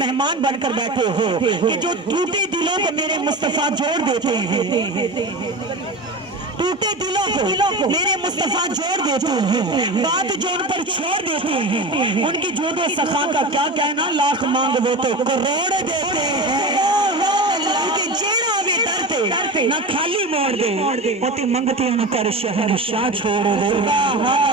मेहमान बनकर बैठे हो कि जो टूटे दिलों को मेरे मुस्तफा जोड़ देते हैं, टूटे दिलों को मेरे मुस्तफा जोड़ देते हैं, बात जो उन पर छोड़ देते हैं, उनकी जोदो सखा का क्या कहना, लाख मांग वो तो करोड़ देते हैं। ना खाली मोड़ दे ओती मंगती उनकर शहर शाह छोड़ दे।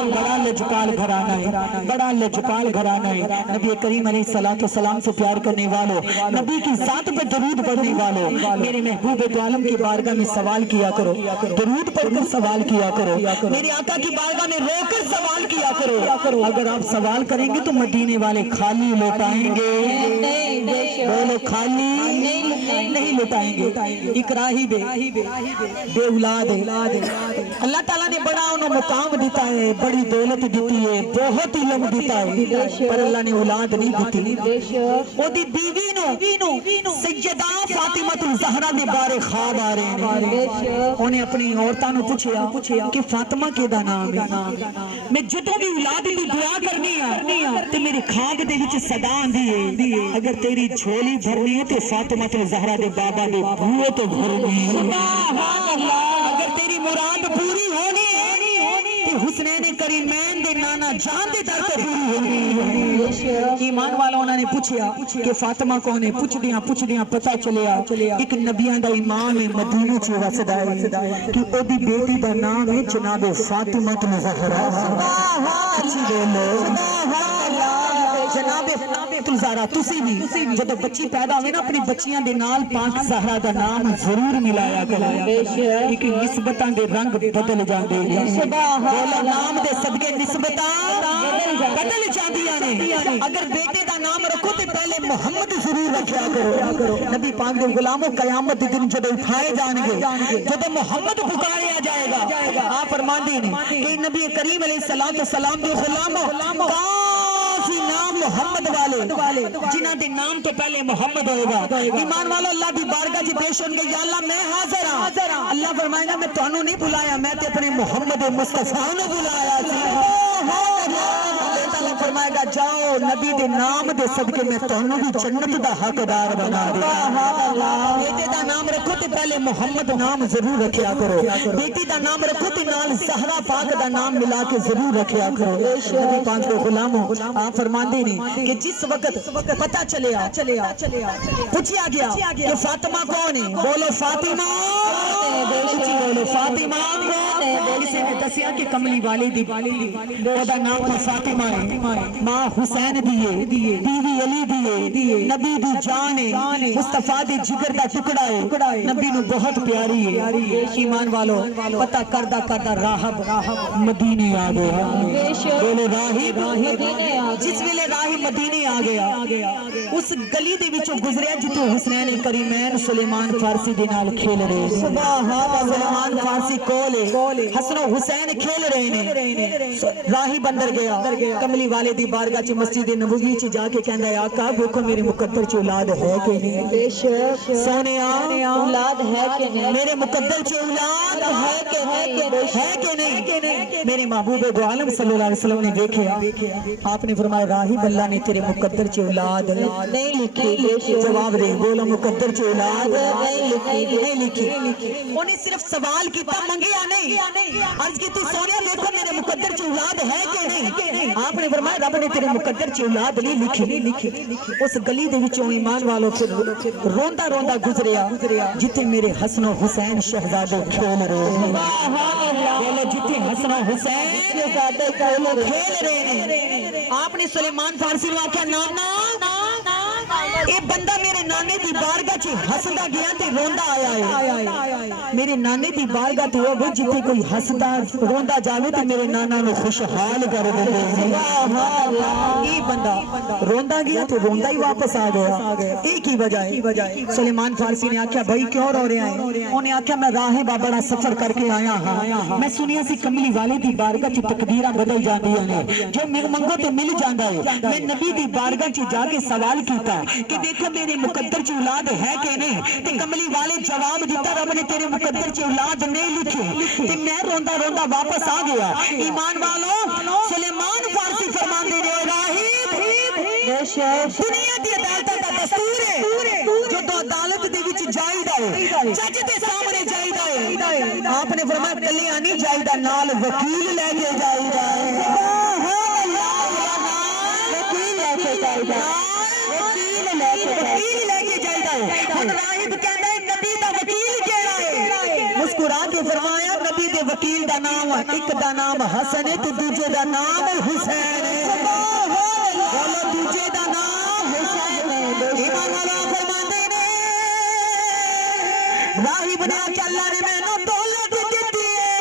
बड़ा लजपाल घराना है, बड़ा लजपाल घराना है। नबी करीम अलैहिस्सलाम से प्यार करने वालों, नबी की जात पर दरूद पढ़ने वालों, मेरे महबूब दो आलम की बारगाह में सवाल किया करो, दरूद पढ़कर सवाल किया करो, मेरे आका की बारगाह में रोकर सवाल किया करो। अगर आप सवाल करेंगे तो मदीने वाले खाली लौटाएंगे, बोलो खाली नहीं लौटाएंगे। इकराही बे औलाद अल्लाह ताला ने बड़ा उन्हें मुकाम दिता है, बड़ी दौलत दी है, बहुत इल्म दिता है, पर अल्लाह ने औलाद नहीं दी। ओदी बीवी नो सैयदा फातिमा ज़हरा दे बारे ख्वाब आ रहे हैं। उन्हें अपनी औरतां नु पूछया कि फातिमा केदा नाम है। मैं जदों भी औलाद दी दुआ करनी है ते मेरे ख्वाब दे विच सदा आंदी है, अगर तेरी झोली भरनी है ते फातिमा ज़हरा दे बाबा दे बूहे तो भरनी है। अगर तेरी मुराद पूरी होनी तो हुसनैन करीमैन दे नाना जान दे दर ते पूरी होनी। ईमान वालों ने पूछया कि फातिमा कौन है। पुछदियां पता चलिया एक नबियां दा इमाम है, मदीने च वसदा है कि ओदी बेटी दा नाम है जनाब फातिमा ज़हरा। अच्छी बोलो जनाब ज़हरा। तुसी भी जब बच्ची पैदा होवे ना अपनी बच्चियां दे नाल पाक ज़हरा दा नाम जरूर मिलाया करो, क्योंकि निस्बतां दे रंग बदल जांदे हैं। बोलो नाम दे सदके निस्बतां बदल जांदियां ने। अगर बेटे दा नाम रखो तो पहले मोहम्मद जरूर रखा करो। नबी पाक दे गुलामों कयामत दे दिन जब उठाए जाएंगे, जब मोहम्मद पुकारा जाएगा, आप फरमाते हैं कि नबी करीम अलैहिस्सलाम दे गुलामों नाम मोहम्मद वाले जिन्हां दे नाम तो पहले मोहम्मद होगा। ईमान वालों अल्लाह की बारगाह च पेश होंगे, या अल्लाह मैं हाजिर हां। अल्लाह फरमाएगा मैं तुहानू नहीं बुलाया, मैं ते अपने मोहम्मद मुस्तफा नु बुलाया सी। अल्लाह ताला फरमाएगा जाओ नबी दे नाम दे सदके मैं तुहानू भी जन्नत दा हकदार बना दूंगा। बेटे दा नाम रखो ते पहले मोहम्मद नाम जरूर रखया करो, बेटी दा नाम रखो ते नाल ज़हरा पाक दा नाम मिला के जरूर रखया करो। नबी पाक दे गुलामों आप फरमाते हैं कि जिस वक्त पता चलिया पूछा गया कि फातिमा कौन है, बोलो फातिमा, बोलो फातिमा। किसी ने दसिया कि कमली वाली दी ओदा नाम फातिमा है, मां हुसैन दिए, बीवी अली दिए, नबी दी जान है, मुस्तफा दे जिगर दा टुकड़ा है, नबी नु बहुत प्यारी है। ईमान वालों पता करदा राहब मदीने आ गया। बोलो राहिब जिस वेले राहिब मदीने आ गया, उस गली दे विचों गुजरिया जिथे हुसनैन करीमैन सुलेमान फारसी दे नाल खेल रहे। सुलेमान फारसी कोल हसन हुसैन खेल रहे ने। राहिब अंदर गया, कमली वाले दी बारगाह च मस्जिद नबवी च जाके कहंदा है आका देखो मेरे मुकद्दर च औलाद है कि नहीं। बेशक सोनिया औलाद है कि नहीं, मेरे मुकद्दर च औलाद है कि नहीं। मेरे महबूब दो आलम सल्लल्लाहु अलैहि वसल्लम ने देखा, आपने फरमाया राहिब अल्लाह ने तेरे मुकद्दर च औलाद नहीं लिखी। जवाब दे, बोलो मुकद्दर च औलाद नहीं लिखी। उन्हें सिर्फ सवाल किया, मंगिया नहीं। अर्ज की तू सोनिया देखो मेरे मुकद्दर च औलाद है कि नहीं। आपने फरमाया रब ने तेरे मुकद्दर च औलाद नहीं लिखी। उस गली दे विचों ईमान वालों फिर रोंदा गुजरिया जिथे मेरे हसन हुसैन शहजादे खेल रहे। बोलो जिथे हसन हुसैन शहजादे खेल रहे। आपने सुलेमान फारसी नु आख्या नाना ये बंदा मेरे नाने की बारगाह च हसदा गया ते रोंदा आया है। मेरे नाने की बारगाह ते होवे जिथे कोई हसदा रोंदा जावे ते मेरे नाना नु खुशहाल कर दे। ये बंदा रोंदा गया ते रोंदा ही वापस आ गया। एक ही वजह है। सुलेमान फारसी ने आख्या भाई क्यों रो रहा है। उन्हें आख्या मैं राहिब बड़ा सफर करके आया हां, मैं सुनिया सी कमली वाले की बारगाह च तकदीरां बदल जांदियां ने, जो मंगो ते मिल जांदा है। मैं नबी की बारगाह च जाके सवाल किया कि देखो मेरे मुकद्दर च औलाद है कि नहीं, ते कमली वाले जवाब दिता रब ने तेरे मुकद्दर च औलाद नहीं लिखी। ते मैं रोंदा वापस आ गया। ईमान वालों सुलेमान फारसी फरमाते ने राहिब दुनिया की अदालत का दस्तूर है जो तो अदालत दे विच जाईदा है जज दे सामने जाईदा है आपने फरमाया कलियां नहीं जाईदा नाल वकील लेके जाईदा है वकील लेके जाईदा वकील लेके जाईदा है हुन राहिब कहंदा है नबी दा वकील केड़ा है मुस्कुरा के फरमाया नबी दे वकील दा नाम एक दा नाम हसन है ते दूजे दा नाम हुसैन है बोलो दूजे दा नाम हुसैन है ईमान वाला फरमाते ने राहिब ने आख्या अल्लाह ने मैनू दौलत दी है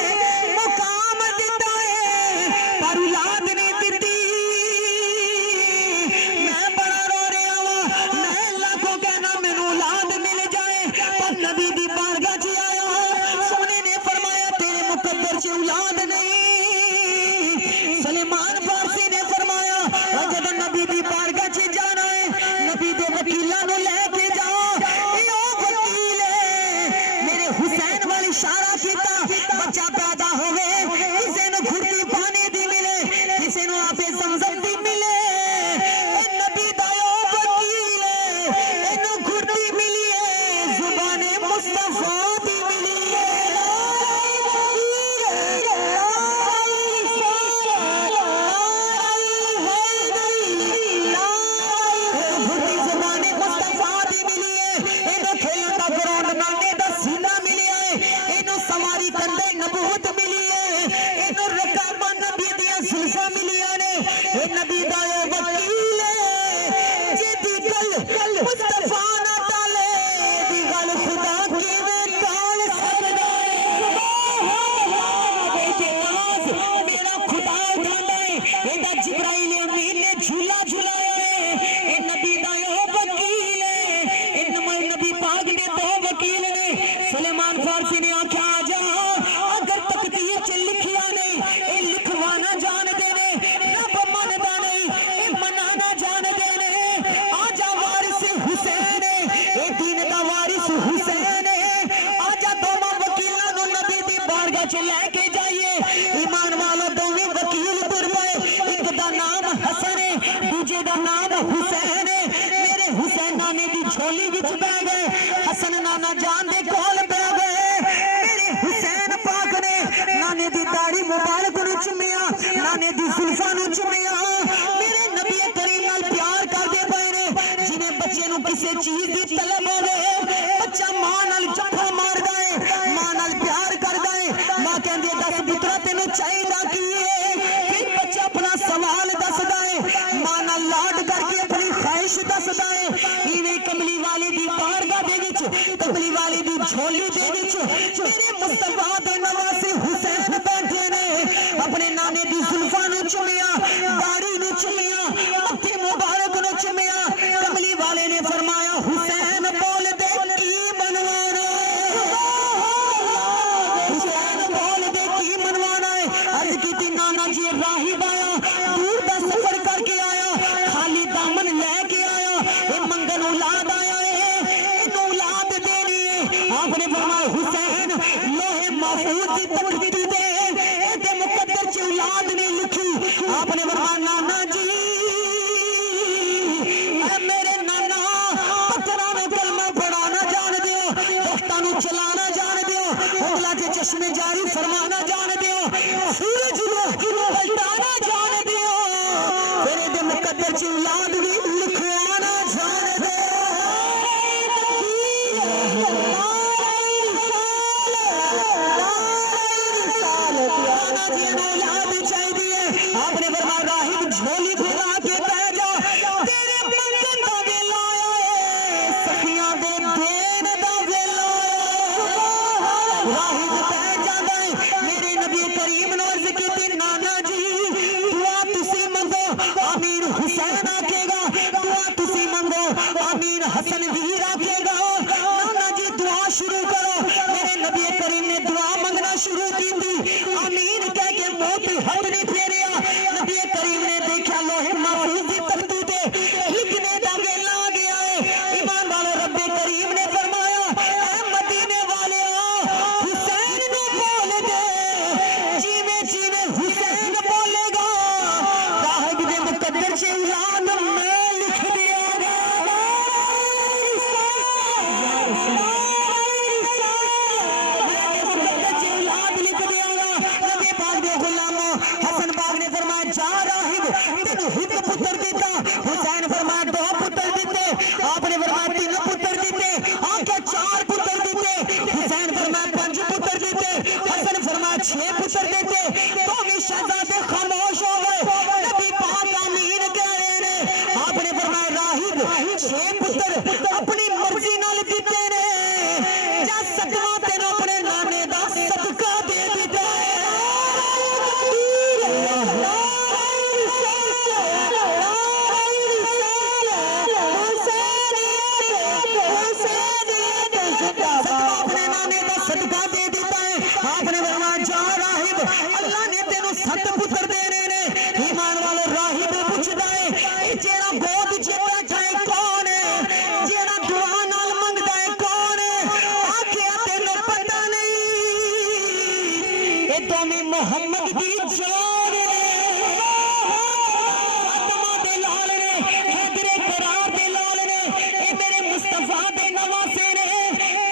मुकाम दिता है पर औलाद नहीं दी मैं बड़ा रो रहा हूं मैं अल्लाह को कहना मैनू औलाद मिल जाए पर नबी दी बारगाह च आया सोने ने फरमाया तेरे मुकद्दर च औलाद नहीं सुलेमान फारसी ने फरमाया जब नबी दी बारगाह च जाना है नबी दे वकीलां नु लेके जाओ ये वकील है मेरे हुसैन वाली इशारा कीता बच्चा पैदा होवे किसे नु घुरती पानी दी मिले किसे नु आपे ज़मज़म दी मिले नबी दा वकील है इनु घुरती मिली है जुबाने मुस्तफा दी मिली है नबी दा वकील जिदी गल मुस्तफा ना टाले दी गल खुदा किवें टाल सकदा मेरा खुदा उठांदा है एदा जिब्राइल अमीन ने झूला झुलाया है ए नबी दा वकील है नबी पाक ने दो वकील ने सुलेमान फारसी ने आख्या आ जा अगर तकदीर च लिखिया नहीं ए लिखवाना जानदे ने रब मनदा नहीं ए मनाना जानदे ने आजा वारिस हुसैन ए दीन दा वारिस हुसैन आजा दोवां वकीलां नु नबी दी बारगाह च लेके जाइए ईमान वालों दोवें वकील तुर पए एक दा नाम हसन है दूजे दा नाम हुसैन है मेरे हुसैन नाने दी झोली विच बैठ गए हसन नाना जान दे कोल बैठ गए मेरे हुसैन पाक ने नाने दी दाढ़ी मुबारक नु चुमिया नाने दी जुल्फां नु चुमिया मेरे नबी करीम नाल प्यार करदे पए ने जिने बच्चे नु किसी चीज दी तलब होवे बच्चा मां नाल जफा मारदा है मां नाल प्यार करदा है मां कहंदी है दस पुत्रा तेनु चाहीदा की है फिर बच्चा अपना सवाल दसदा है मां नाल लाड करके अपनी ख्वाहिश दसदा है इवें कमली वाले दी बारगाह दे विच कमली वाले दी झोली दे विच मेरे मुस्तफा दे नवासे हुसैन बैठे ने अपने नाने दी जुल्फां नु चुमिया दाढ़ी नु चुमिया मत्थे मुबारक नु चुमिया कमली वाले ने फरमाया हुसैन बोल दे की मनवाना हुसैन बोल दे की मनवाना है अर्ज कीती नाना जी राहिब आया दूर दा सफर करके आया खाली दामन लेके आया ए मंगन औलाद आया है इनु औलाद देनी है आपने फरमाया हुसैन लोहे महफूज दी तकदीर दे एते मुकद्दर च औलाद नहीं लिखी आपने फरमाया नाना जी मेरे नाना पत्थरां में कलमा पढ़ाना जान दियो दफ्तां नु चलाना जान दियो उंगलां च चश्मे जारी फरमाना जान दियो सूरज नु पलटाना जान दियो फिर एदे मुकद्दर च औलाद भी लिखवाना जान दियो औलाद चाहिए आपने फरमाया राहिब झोली फुला के बह जा तेरे मंगन दा वेला आया है सखियां दे देन दा वेला राहिब बह जांदा है मेरे नबी करीम ने अर्ज कीती नाना जी दुआ तुसी मंगो आमीन हुसैन आखेगा दुआ तुसी मंगो आमीन हसन वीर आखेगा नाना जी दुआ शुरू करो मेरे नबी करीम ने दुआ मंगना शुरू की थी आमीन कह के मुंह पे हाथ नहीं फेरिया नबी करीम ने देखा लोहे महफूज दी तख्ती पे लिखने दा वेला आ गया है ईमान वालों रब करीम ने फरमाया ऐ मदीने वालेओ हुसैन ने बोल दे जीवे जीवे हुसैन बोलेगा राहिब दे मुकद्दर से औलाद मैं लिख एक पुत्र दिता, हुसैन फरमाया 2 पुत्र दिते, आपने फरमाया 3 पुत्र दिते, आके 4 पुत्र दिते, हुसैन फरमाया 5 पुत्र दिते, हसन फरमाया 6 पुत्र दिते। तो भी शहजादे खामोश हो गए। नबी पाक आमीन कह रहे ने, आपने फरमाया राहिब 6 पुत्र अपनी मर्जी नाल दिते ने, जा 7वां तेनों अपने नाने दा सदका दे दिता है। अल्लाह ने तेनू 7 पुत्र देने ने। ईमान वाले राहिब पूछदा है जेड़ा गोद च बैठा है कौन है, जेड़ा दुआ नाल मंगदा है कौन है? आखे तेनू पता नहीं, ए तो मैं मोहम्मद दी जान ने, फातिमा दे लाल ने, हैदर करार दे लाल ने, ए मेरे मुस्तफा दे नवासे ने,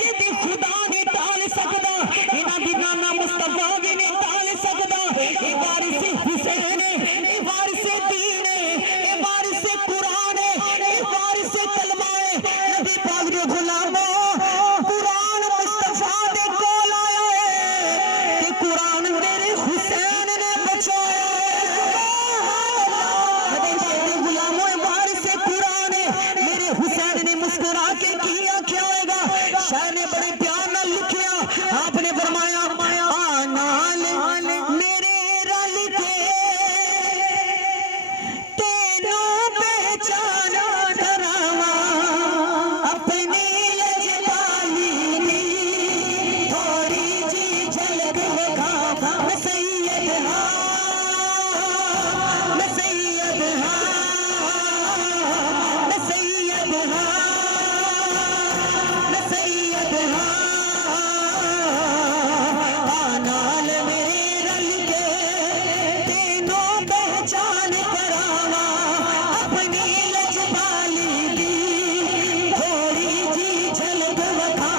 जिदी खुदा नहीं टाल सकदा, इना दी नाना मुस्तफा भी नहीं टाल सकदा। ए वारिस हुसैन है, ए वारिस दीन है, ए वारिस कुरान है, ए वारिस कलमा है। नबी पाक दे गुलामों, कुरान मुस्तफा दे कोल आया है ते कुरान तेरे हुसैन ने बचाया है। गुलामों, वारिस कुरान है, मेरे हुसैन ने मुस्कुरा के किया क्या होगा? शायर ने बड़े प्यार नाल लिखिया, आपने फरमाया आनाल मेरे रल के तेनों पहचान करावा, अपनी लजपाली दी थोड़ी जी झलक दिखा। मैं सैयद हाँ, मैं सैयद हाँ, मैं सैयद हाँ, मैं सैयद हाँ। आनाल मेरे रल के तीनों पहचान करावा, अपनी लजपाली दी थोड़ी जी झलक दिखा।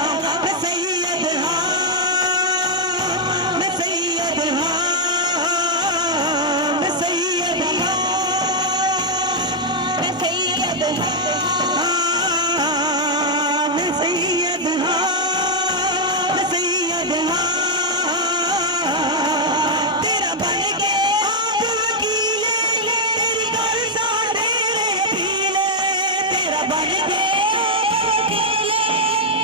मैं सैयद हाँ, मैं सैयद हाँ, मैं सैयद हाँ, मैं सैयद हाँ, मैं सैयद हाँ, मैं सैयद हाँ। तेरा बन के आप वकीले, तेरी गल सारे पीले, तेरा बन के आप वकीले,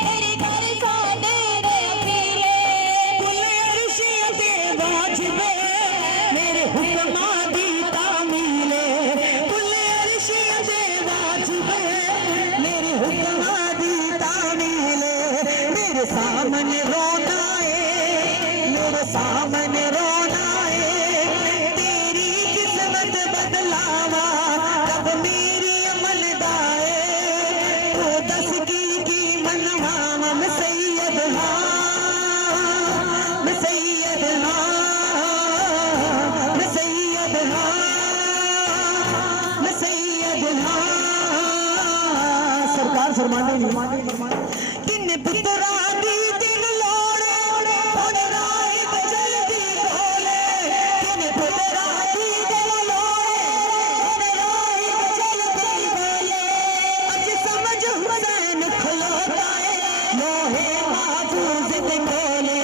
तेरी गल सारे पीले। कुल अर्शी ते वाजिबे मेरे हुक्मा दी तामीले, कुल अर्शी ते वाजिबे मेरे हुक्मा दी तामीले। मेरे सामने रोना है, मेरे सामने रोना है, तेरी किस्मत बदलावा कब मेरी अमल दाए, तो दस की मनवावा। मैं सैयद हाँ, मैं सैयद हाँ, मैं सैयद हाँ, मैं सैयद हाँ। सरकार फरमाने तीन पुत्रा दी तीन लोड़े, हुण राहिब जल्दी बोले, तीन पुत्रा दी तीन लोड़े, हुण राहिब जल्दी बोले। अज समझ हुसैन खलोता है लोहे महफूज दे कोले,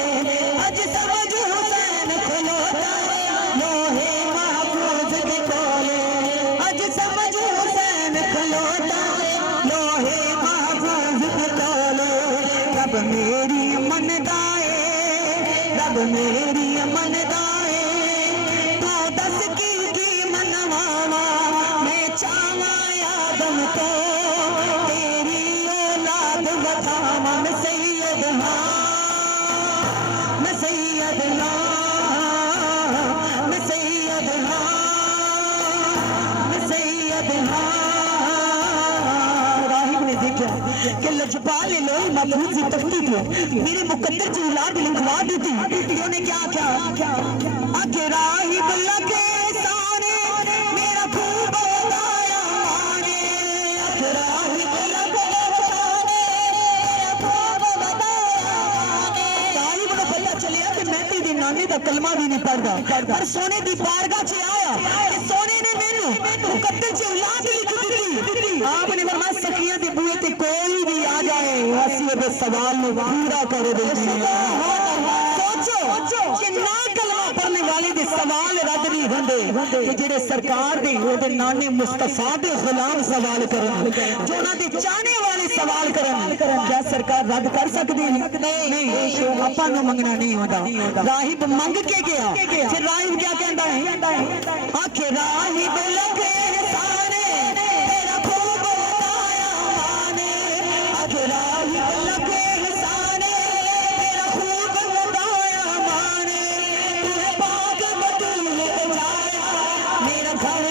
अज समझ हुसैन खलोता है लोहे महफूज दे कोले, अज समझ हुसैन खलोता है लोहे महफूज दे कोले। रब मेरी मन दाए, रब मेरी मन दाए, तू दस की मनवावा। मैं चावा आदम तो तेरी औलाद बतावा। मैं सैयद हाँ, मैं सैयद हाँ, मैं सैयद हाँ, मैं सैयद हाँ। राहिब ने देखा कि लजपाल लोग महफूज की तख्ती थे, मेरे मुकद्दर की औलाद लिखवा दी थी। उन्होंने क्या क्या आगे राहिब लगे सारे मेरा खूब बताया माने, आगे राहिब लगे सारे मेरा खूब बताया माने। तालिब को पता चलिया कि मैं तेरी नानी का कलमा भी नहीं पढ़ता, पर सोने की बारगाह च आया, सोने ने मैनू ਉਹਦੇ ਚ ਔਲਾਦ ਲਿਖ ਦਿੱਤੀ आपने फरमाया सखियां दे बूहे ते कोई भी आ जाए ਅਸੀਂ ਉਹਦੇ सवाल ਨੂੰ पूरा कर देंगे सोचो कि ना कलमा पढ़ने वाले दे सवाल रद्द नहीं होंदे कि जेड़े सरकार दे ਉਹਦੇ नाने मुस्तफा दे गुलाम सवाल करन जो ਉਹਨਾਂ ਦੇ चाहने वाले सवाल करन क्या सरकार रद्द कर सकदी नहीं ਆਪਾਂ ਨੂੰ ਮੰਗਣਾ नहीं होता राहिब मंग के गया फिर राहिब क्या कहता है आखे राहिब लगे सारे तेरा खूब बताया माने आखे राहिब लगे सारे तेरा खूब बताया माने तू पाक बदूले जाया मेरा घर